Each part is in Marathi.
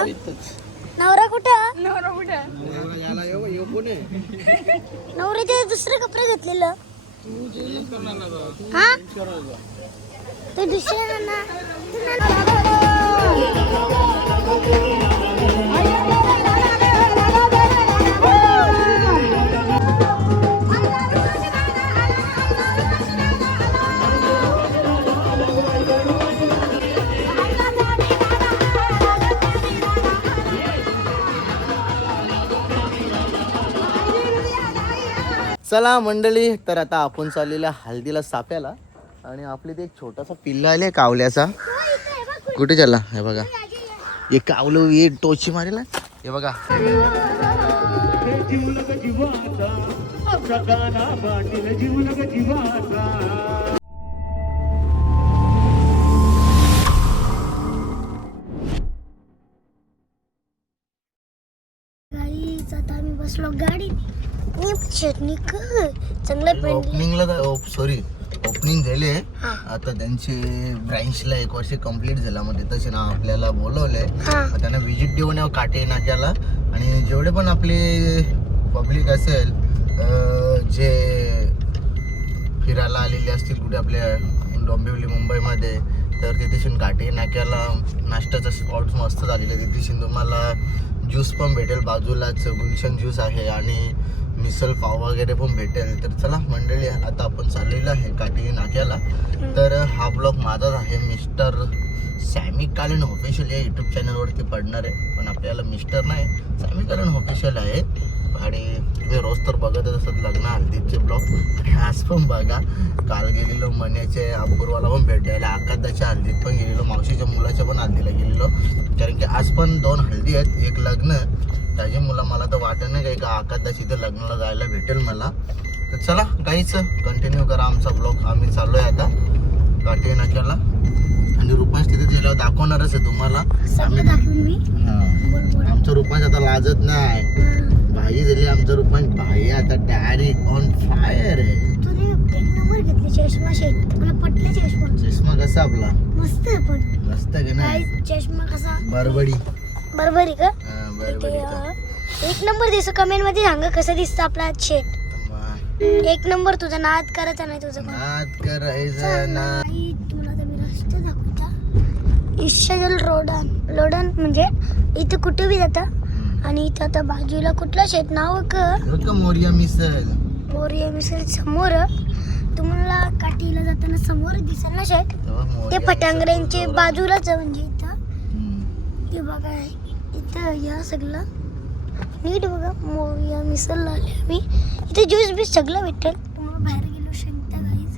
कुठं? नवरा कुठं? नवऱ्याचे दुसरे कपडे घेतलेलं. हा ते दुसऱ्या ना. चला मंडळी, तर आता आपण चाललेला हल्दीला साप्याला. आणि आपले ते छोटासा पिल्ला आले कावल्याचा. कुठे चालला? हे बघा, हे कावलं हे टोची मारेल. हे बघा, आता आम्ही बसलो गाडीत. चटणी चांगलं ओपनिंग झाले. आता त्यांचे ब्रँचला 1 वर्ष कंप्लीट झाला. मध्ये तसे ना आपल्याला बोलवलंय. त्यांना व्हिजिट देऊन यावं काटे नाक्याला. आणि जेवढे पण आपले पब्लिक असेल जे फिरायला आलेले असतील कुठे आपल्या डोंबिवली मुंबईमध्ये, तर तिथे काटे नाक्याला नाश्त्याचा स्पॉट मस्त झालेला. तिथे तुम्हाला ज्यूस पण भेटेल. बाजूलाच गुलशन ज्यूस आहे आणि मिसल पाव वगैरे पण भेटेल. तर चला मंडळी, आता आपण चाललेलो आहे काटे नाक्याला. तर हा ब्लॉग माझाच आहे. मिस्टर सॅमी कालन ऑफिशियल या यूट्यूब चॅनलवरती पडणार आहे. पण आपल्याला मिस्टर नाही, सॅमी कालन ऑफिशियल आहे. आणि तुम्ही रोज तर बघतच असत लग्न हल्दीचे ब्लॉग. आणि आज पण बघा, काल गेलेलो मण्याचे अपूर्वाला पण भेट द्यायला, आकादाच्या हल्दीत पण गेलेलो, मावशीच्या मुलाच्या पण हल्दीला गेलेलो. कारण की आज पण 2 हल्दी आहेत, 1 लग्न. त्याची मुलं मला तर वाटत नाही का आकादाची तर लग्नाला जायला भेटेल मला. तर चला काहीच कंटिन्यू करा आमचा ब्लॉग. आम्ही चाललोय आता काटे नाक्याला. आणि रुपांश तिथे गेल्यावर दाखवणारच आहे तुम्हाला. आमचं रुपांश आता लाजत नाही. भाई झाली आमचं रुपांश. भाई आता डायरेक्ट ऑन फायर आहे. चष्मा कसा आपला? मस्त आहे. पण मस्त आहे ना चष्मा. कसा? बरबडी का? बरबडी 1 नंबर दिसतो. कमेंट मध्ये सांगा कसं दिसतं आपला शेट. 1 नंबर. तुझा नाद करायचा नाही. तुझं नाद करायचं नाही. तुला तर मी रस्ता दाखवता. इशाजल रोडन म्हणजे इथं कुठे बी जाता. आणि इथं आता बाजूला कुठला शेत नाव मोरिया मिसल समोर. तुम्हाला काठीला जाताना समोर दिसेल ना शेत, ते फटांगऱ्यांचे बाजूलाच म्हणजे इथं. ते बघा इथं या सगळं नीट बघा. मोरिया मिसल आले आम्ही. इथे ज्यूस बीस सगळं भेटेल. तुम्हाला बाहेर गेलो शकता गाईज.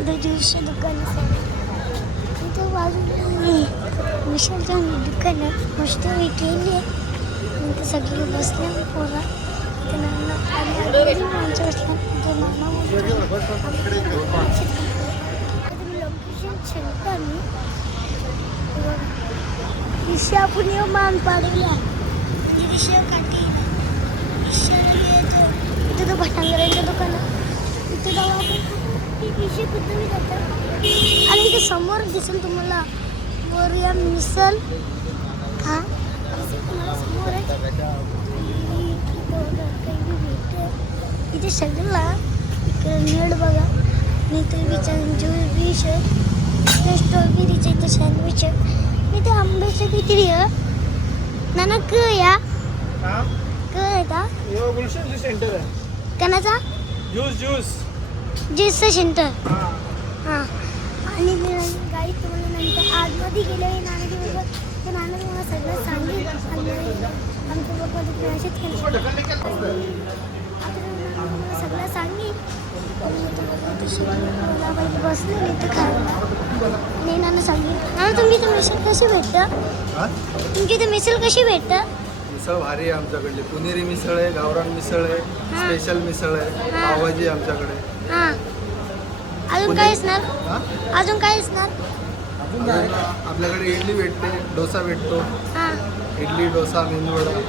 इथं ज्यूसचे दुकान इथं बाजूला विशालचं दुकान आहे. मस्त केली आहे. इथं सगळे बसले पोरा. ईशापुरी मान पाडवला. ईशा काठी इथं तो भटांगऱ्यांचं दुकान आहे. इथं जाऊ आपण. ईशा कुठं जातं. आणि इथे समोर दिसेल तुम्हाला मोरिया मिसल. हा समोर इथे सगळ्याला इकडे नीट बघा. इथे ज्यूस बीस आहे. इथे स्ट्रॉबेरीचे इथे सँडविच आहे. इथे आंब्याचं किती नाना या गुलशन सेंटर आहे. कणाचा ज्यूसचं सेंटर. हां. आणि गाडी तुम्हाला नंतर आतमध्ये गेले नानाबरोबर. तर नाना तुम्हाला सगळं सांगेल. आमच्या बरोबर असेच सगळं सांगेल. बसले इथं खायला. नाही नाना सांगेल. नाना तुमची इथं मिसळ कशी भेटतं? तुमची इथं मिसळ कशी भेटतं? मिसळ भारी आहे आमच्याकडली. पुणेरी मिसळ आहे, गावरान मिसळ आहे, स्पेशल मिसळ आहे, पावभाजी आहे आमच्याकडे. हां. अजून काय असणार? अजून काय असणार? आपल्याकडे इडली भेटते, डोसा भेटतो. इडली, डोसा, मेंदूवडा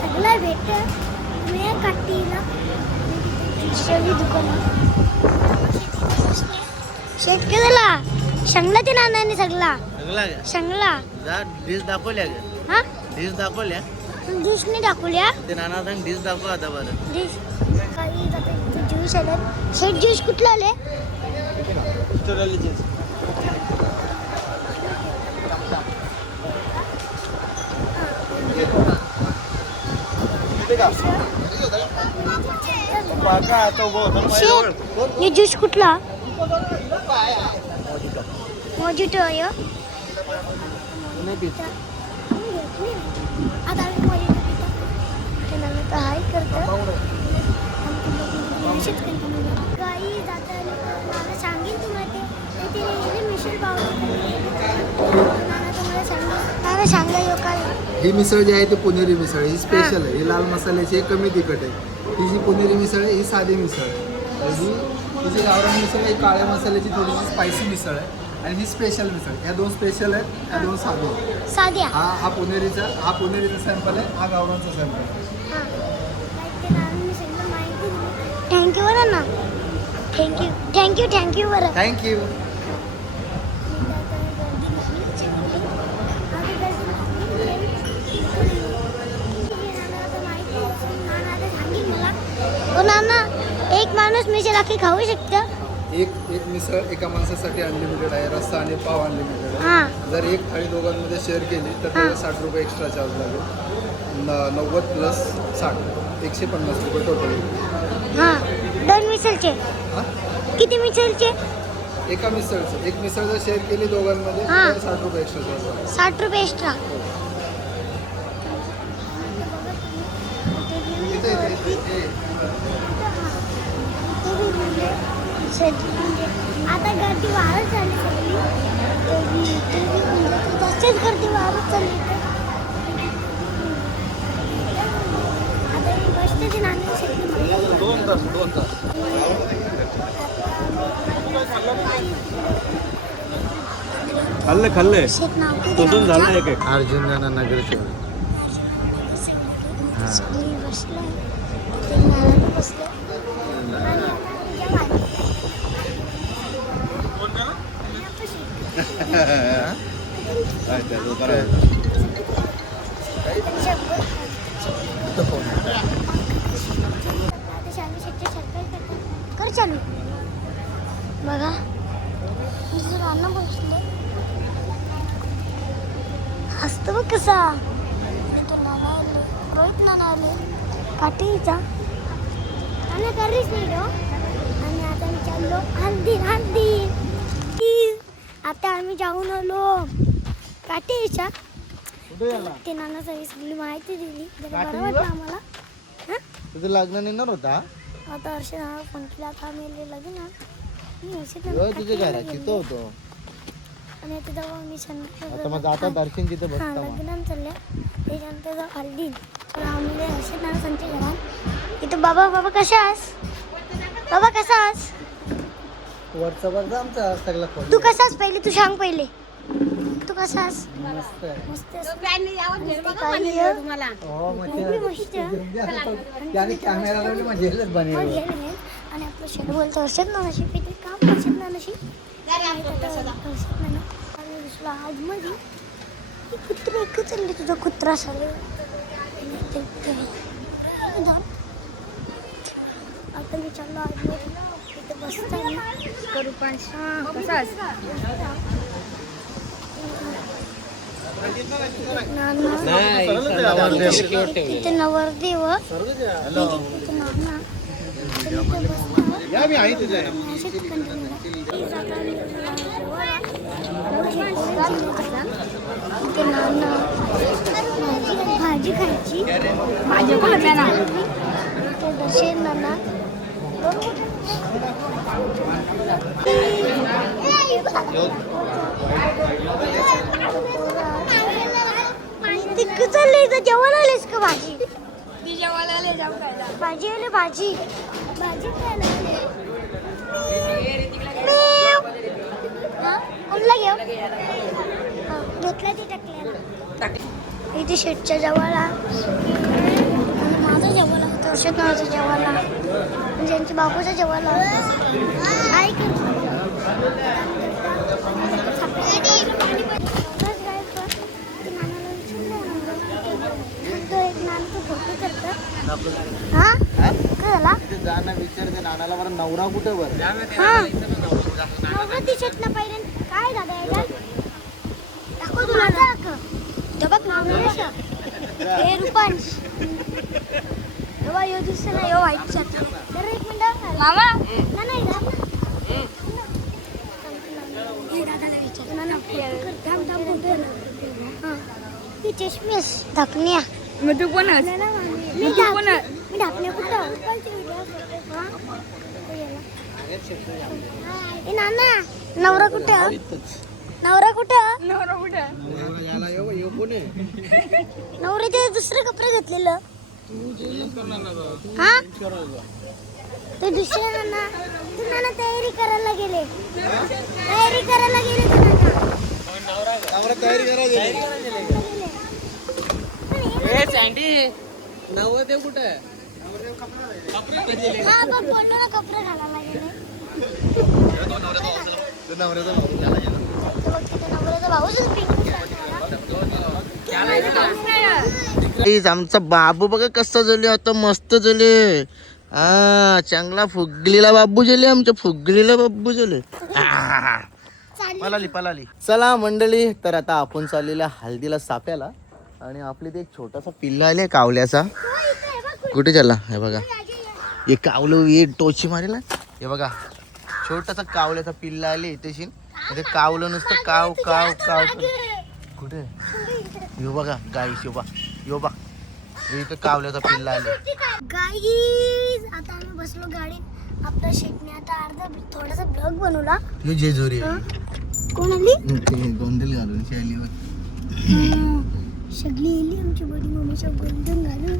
सगळं भेटतं. मी काठीला दुकान शेत केला. शंगला ते नानाने सगळा सगळा का? शंगला जा डिश दाखवल्या का? हा डिश दाखवल्या डिशने दाखवल्या ते नाना सांग डिश दाखव आता बरं. डिश काही ज्यूस आले शेट ज्यूस कुठला आले शेट हे ज्यूस कुठला मोजिटो आहे हो. आता आम्ही मोजिटो पितो. ते नव्हे तर हाय करतं. गाई जाताना मला सांगेन तुम्हाला ते नेहमी मिसळ नाना सांगा यो काय ही मिसळ जी आहे ती पुणेरी मिसळ आहे. ही स्पेशल आहे. ही लाल मसाल्याची आहे, कमी तिखट आहे. ही जी पुणेरी मिसळ आहे ही साधी मिसळ आहे. ही जी गावरान मिसळ आहे ही काळ्या मसाल्याची थोडीशी स्पायसी मिसळ आहे. आणि ही स्पेशल मिसळ. ह्या दोन स्पेशल आहेत, ह्या दोन साधे आहेत. साध्या हा पुणेरीचा सॅम्पल आहे, हा गावरानचा सॅम्पल आहे. थँक्यू बरं ना थँक्यू बरं थँक्यू. हो नाना एक माणूस मिसळ अख्खी खाऊ शकतं एक मिसळ एका माणसासाठी अनलिमिटेड आहे. रस्सा आणि पाव अनलिमिटेड आहे. हां जर एक थाळी दोघांमध्ये शेअर केली तर त्याला 60 रुपये एक्स्ट्रा चार्ज लागेल. 90 प्लस 60 150 रुपये टोटल. हां दोन मिसळचे हां किती मिसळचे एका मिसळचं एक मिसळ जर शेअर केली दोघांमध्ये हां. तर 60 रुपये एक्स्ट्रा चार्ज लागेल. 60 रुपये एक्स्ट्रा इथे इथे इथे इथे. आता गर्दी वाढत चालली तसेच गर्दी वाढत चालली आता मी बसते ते नाना 2 तास खाल्ले शेत नाव तोडून झालं एक अर्जुन नाना नगरसेवक. बसले ते नाना बसले आणि आता कर चालू बघा तुझं नाना बसले हसतो बघ कसा तो नाना आले रोहित नाना आले काठीचा नाना करीच नाही रो आणि आता मी चाललो हल्दी आता आम्ही जाऊन आलो काठीच्या ते नाना सगळी माहिती दिली जरा बरं वाटलं आम्हाला हां तुझं लग्न निघणार होता आता अर्षणाला फोन केला आता आम्ही लग्न तुझे घराची तो होतो. आणि तिथं मग मी आता मग आता दर्शन तिथे हां बसता मग. लग्न चालल्या त्याच्यानंतर हल्दी तर आम्ही हर्षद नाना सांगते घरात इथं बाबा कशा आहेस बाबा कसा आहेस वरचा आमचा सगळा तू कसा आहेस पहिले तू सांग पहिले तू कसा आहेस मस्त आहे. मस्त आहेस. तुम्हाला हो एवढी मस्त त्याने कॅमेरा लावली म्हणजे आणि आपलं शेड बोलतो हर्षद नानाशी पहिले काम हर्षद नानाशी हर्षद नाना आणि दुसरा आजमध्ये कुत्रा एकच चालले तुझा कुत्रा सगळे आता मी चाललो आजमध्ये तिथे बसताना करू पण कसाच तिथे नवरदेव तिथे नाना तिथे नाना भाजी खायची माझे पण ना ते दशेर नाना तिकडे चालले तर जेवण आलेस का भाजी ती जेवायला जाऊ खायला भाजी आली भाजी भाजी खायला कोणला घेऊ घेतला ती टाकल्याला इथे शेटच्या जेवायला आणि माझं जेवायला हर्षद नावाचं जेवायला म्हणजे यांच्या बापूच्या जेवायला काय करतो जाणं विचारते नानाला बरं नवरा कुठे बरं हा नवरा दिसत ना पहिले काय दादा याच्यात दाखव तुला तो बघ नवरा हे रुपांश तेव्हा यो दिसत ना यो व्हाईट शर्ट तर एक मिनिट मामा नाही ती चष्मीस धाकण्या मग तू कोण आहेस? मी धाकण्या कुठं ए नाना नवरा कुठं नवरा कुठं नवरा कुठे नवऱ्याचे दुसरे कपडे घेतलेलं हा ते दुसरे नाना तू नाना तयारी करायला गेले तयारी करायला नवरदेव कुठे आहे हा बघ बोललो ना कपडे घालायला गेले नवऱ्याचा भाऊ त्याला गेला. नवऱ्याचा भाऊच गाईज, आमचा बाबू बघा कसा झाले आता मस्त झाले. हा चांगला फुगलीला बाबू झाले आमच्या फुगलीला बाबू झाले. पलाली चला मंडळी, तर आता आपण चाललेल्या हल्दीला साप्याला आणि आपले ते एक छोटासा पिल्ला आले कावल्याचा. कुठे चालला हे बघा, हे कावलं हे टोची मारेला. हे बघा छोटासा कावल्याचा पिल्ला आले इथेशी. ते कावलं नुसतं काव काव काव. कुठे यो बघा गाई शिवा यो बा इथं कावल्याचा पिल्ला आले. गाईज आता आम्ही बसलो गाडीत आपल्या शेटने आता अर्धा थोडासा ब्लॉग बनवला. यो जेजुरी कोण आली ते गोंधळ घालून शैलीवर सगळी येली आमची बडी मम्मीच्या गोंधून घालून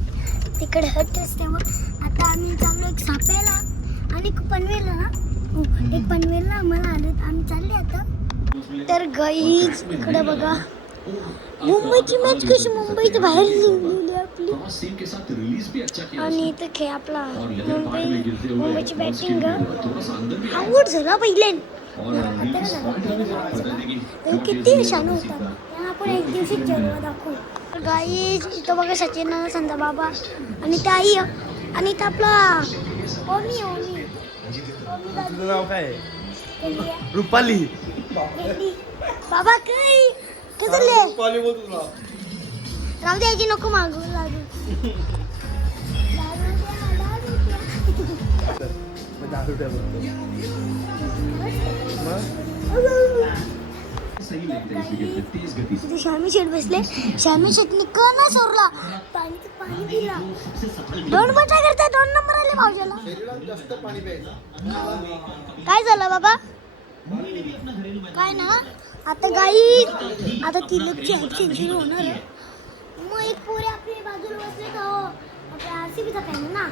तिकडे हट रस्त्यावर. आता आम्ही चाललो एक साप्याला आणि एक पनवेलला ना. एक पनवेलला आम्हाला आले आम्ही चालले आता. तर गाईज इकडे बघा मुंबईची मॅच कशी मुंबईत बाहेर लिहिली आपली आणि इथं खेळ आपला मुंबईची बॅटिंग आउट झाला पहिले. किती शान होता आपण एक दिवशी जन्म दाखवू. गाईज इथं बघा सचिन संदा बाबा आणि ताई आणि इथं आपला ओमी नाव काय रुपाली बाबा काय राहू द्यायची नको मागू लागू. श्यामी शेट बसले. श्यामी शेटने कणा सोरला पाणी पिला. 2 बटा करताय 2 नंबर आले भाऊजाला. जास्त पाणी प्यायचं. काय झालं बाबा काय ना आता गाई आता तिलकची ऍक्सिडेंट होणार आहे. मग एक पोरे आपल्या बाजूला बसले का हो आपल्या आरसीबीचा फॅन ना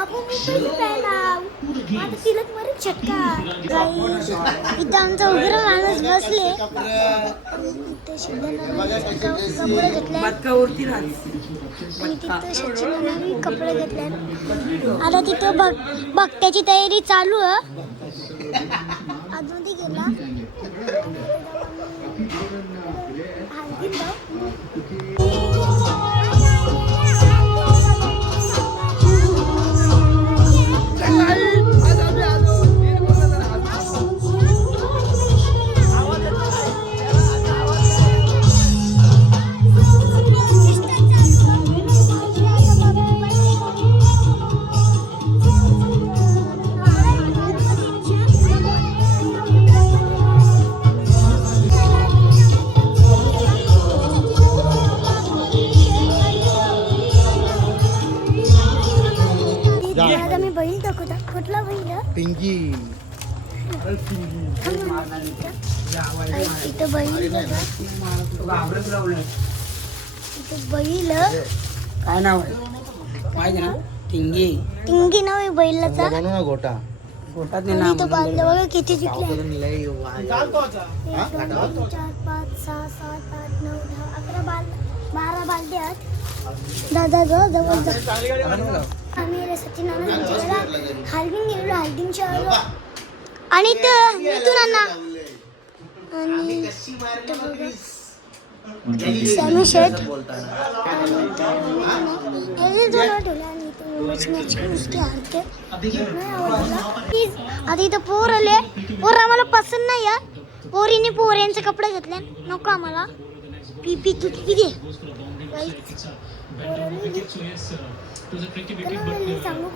आपण मुंबईचा फॅन आता तिलक मरे छटका. गाई इथं आमचा उघडा माणूस बसले इथे कपडे घेतले आणि तिथं सचिन कपडे घेतले. आता तिथं बघत्याची तयारी चालू आहे. आतमध्ये गेला आता मी बैल दाखवता. कुठला बैल पिंकी इथं बैल बघा. इथं बैल काय नाव आहे माहिती ना टिंगी टिंगी नाव आहे बैलाचा. बनव ना गोटा. पोटात आणि इथं बांधलं बघा किती जिंकले. 4 1 2 3 4 5 6 7 8 9 10 11 12 बालद्यात. दादा जवळ जा. आम्ही सचिन हल्दीन गेलो हल्दीनच्या आणि इथून आणा आणि सॅमी शेट ठेवले आणि समजण्याची उसकी हारते नाही आवडला. प्लीज आता इथं पोर आले. पोर आम्हाला पसंत नाही आहे. पोरीने पोऱ्यांचे कपडे घेतले नको आम्हाला. पी पी तू पी दे सांगू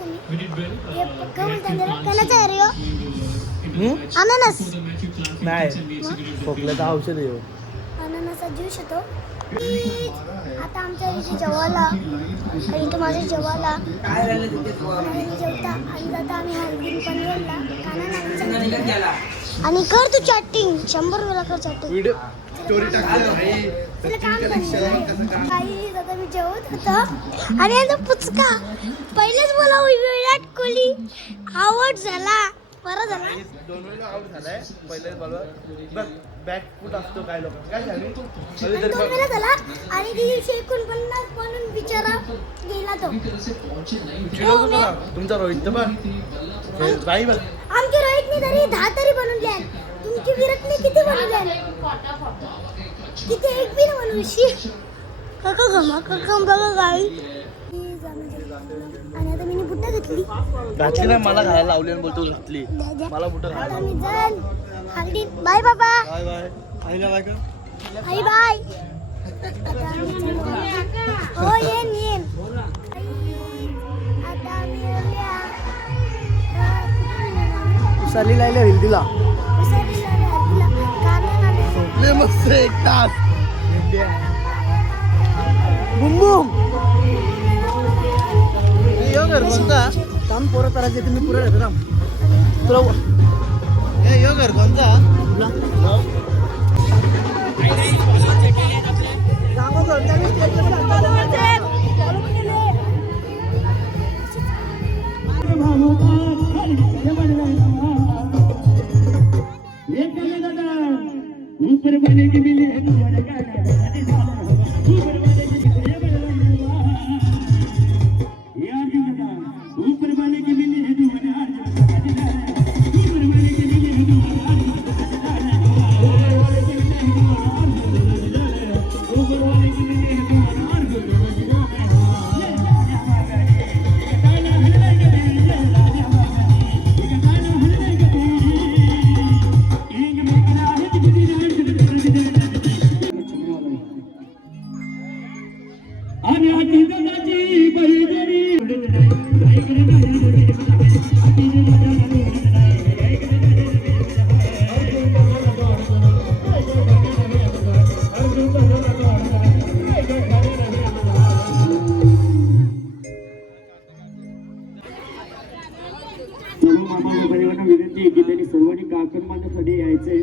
कणाचा आहे रे अननस नाही खोकल्याचं औषध आहे. अननसा ज्यूस येतो. आता आमच्या इथे जेवायला आणि इथं माझ्या जेवायला आणि जेवता आणि जाता आम्ही हळदी पनवेलला काना आणि कर तू चॅटिंग 100 वेळा कर चॅटिंग. तुला काम करायचं काही आता मी जेवत होता आणि आता पुचका पहिलेच मला विराट कोहली आउट झाला. बरं झाला 2 वेळा आउट झालाय. पहिलेच बॉलवर बॅक फूट असतो काय लोक काय झाली 2 वेळा झाला आणि ती 49 म्हणून बिचारा गेला तो. तुमचा रोहित पण आमच्या रोहितने तरी 10 तरी बनवले. तुमची विराटने किती बनवले? किती एक बी नाही बनवली. काका गमा काका बघा गाई. आणि आता मी बुट्टा घेतली घातली ना मला घालायला लावली आणि बोलतो घातली मला बुट आता मी जाईल हल्दी. बाय बाबा. बाय बाय आईला बाय कर. आई बाय. आता आम्ही चाललो. हो येईन येईन. आता आम्ही उसाली लायला हिंदीला ले मस्त एक तास बुम बुम यो घर कोणता काम पोरं करायचे तुम्ही पुढे राहतो काम तुला यो घर कोणता विनंती आहे की त्यांनी सर्वांनी काकणमानासाठी यायचंय.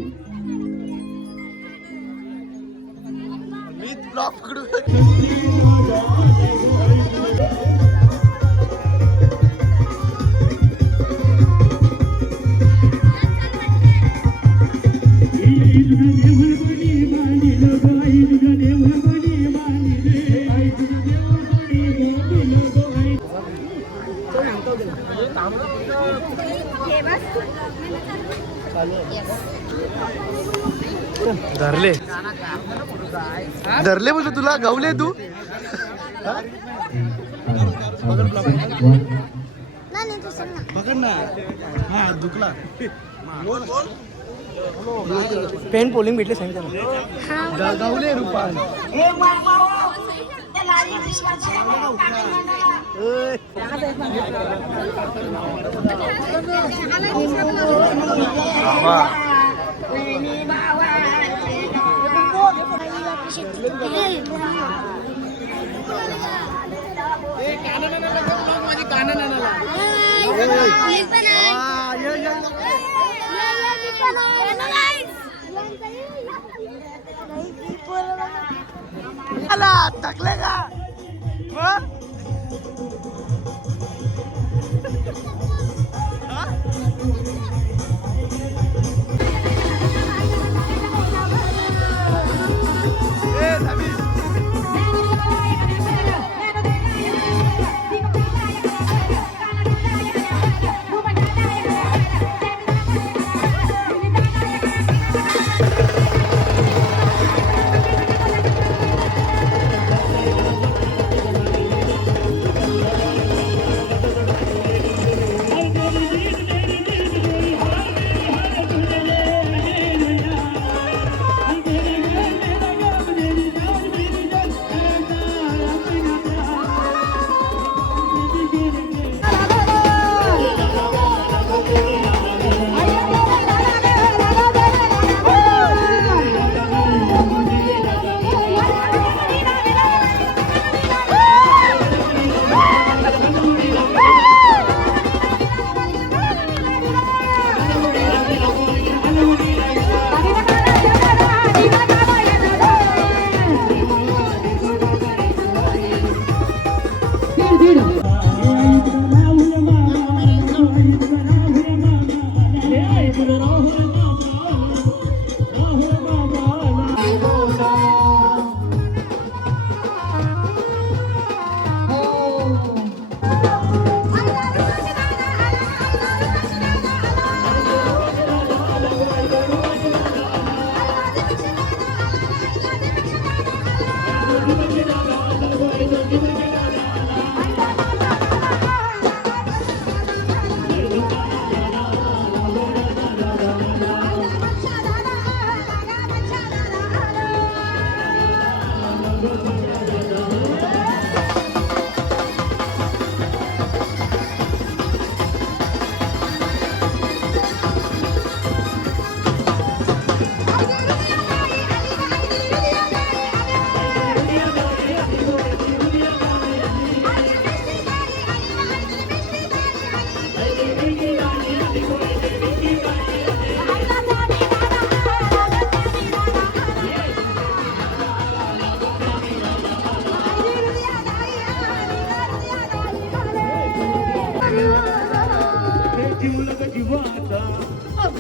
धरले धरले बोलतो तुला गावले तू नाही तू सांग ना. पकड ना हा दुखला पेन पोलिंग भेटले सांगितलं गावले रुपाल टाकले का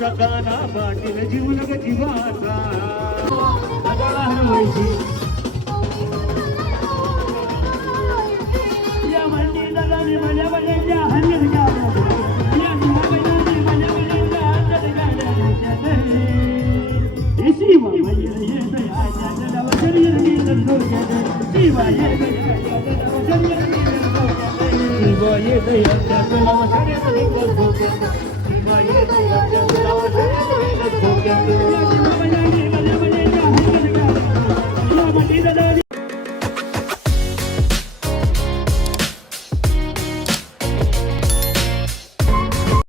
काना गाठील जीवन ग जीवाचा जगाला हरवायची या म्हणजे जगाने माझ्या माझ्या हरियर गाड्या या जगाने माझ्या माझ्या हरियर गाड्या शिवा ये दया जगला शरीर नील डोक्यात शिवा ये दया जगला शरीर नील डोक्यात शिवा ये दया जगला शरीर नील डोक्यात शिवा ये दया